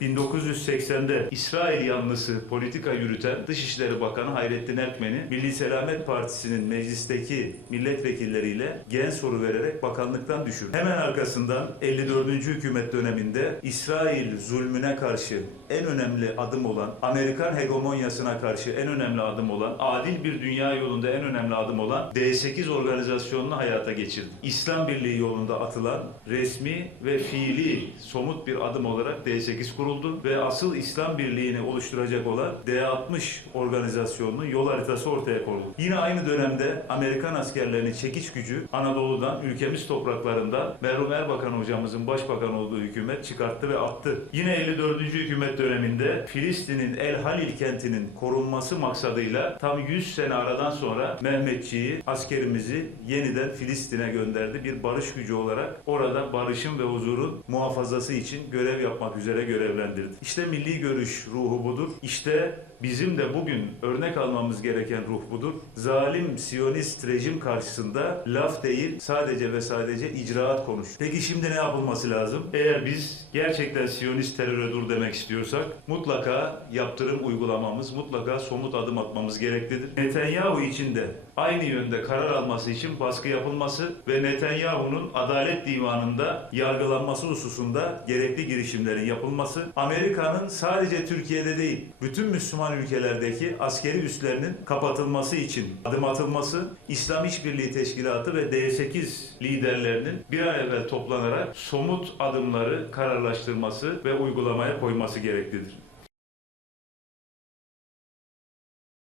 1980'de İsrail yanlısı politika yürüten Dışişleri Bakanı Hayrettin Erkmen'i Milli Selamet Partisi'nin meclisteki milletvekilleriyle gen soru vererek bakanlıktan düşürdü. Hemen arkasından 54. hükümet döneminde İsrail zulmüne karşı en önemli adım olan, Amerikan hegemonyasına karşı en önemli adım olan, adil bir dünya yolunda en önemli adım olan D8 organizasyonunu hayata geçirdi. İslam Birliği yolunda atılan resmi ve fiili somut bir adım olarak D8 kuruldu ve asıl İslam Birliği'ni oluşturacak olan D60 organizasyonunun yol haritası ortaya konuldu. Yine aynı dönemde Amerikan askerlerinin çekiş gücü Anadolu'dan, ülkemiz topraklarından Merhum Erbakan hocamızın başbakan olduğu hükümet çıkarttı ve attı. Yine 54. hükümet döneminde Filistin'in El Halil kentinin korunması maksadıyla tam 100 sene aradan sonra Mehmetçiği, askerimizi yeniden Filistin'e gönderdi. Bir barış gücü olarak orada barışın ve huzurun muhafazası için görev yapmak üzere görevlendirdi. İşte milli görüş ruhu budur. İşte bizim de bugün örnek almamız gereken ruh budur. Zalim Siyonist rejim karşısında laf değil sadece ve sadece icraat konuş. Peki şimdi ne yapılması lazım? Eğer biz gerçekten Siyonist teröre dur demek istiyorsak mutlaka yaptırım uygulamamız, mutlaka somut adım atmamız gereklidir. Netanyahu için de aynı yönde karar alması için baskı yapılması ve Netanyahu'nun Adalet Divanı'nda yargılanması hususunda gerekli girişimlerin yapılması, Amerika'nın sadece Türkiye'de değil, bütün Müslüman ülkelerdeki askeri üslerinin kapatılması için adım atılması, İslam İşbirliği Teşkilatı ve D8 liderlerinin bir an evvel toplanarak somut adımları kararlaştırması ve uygulamaya koyması gereklidir.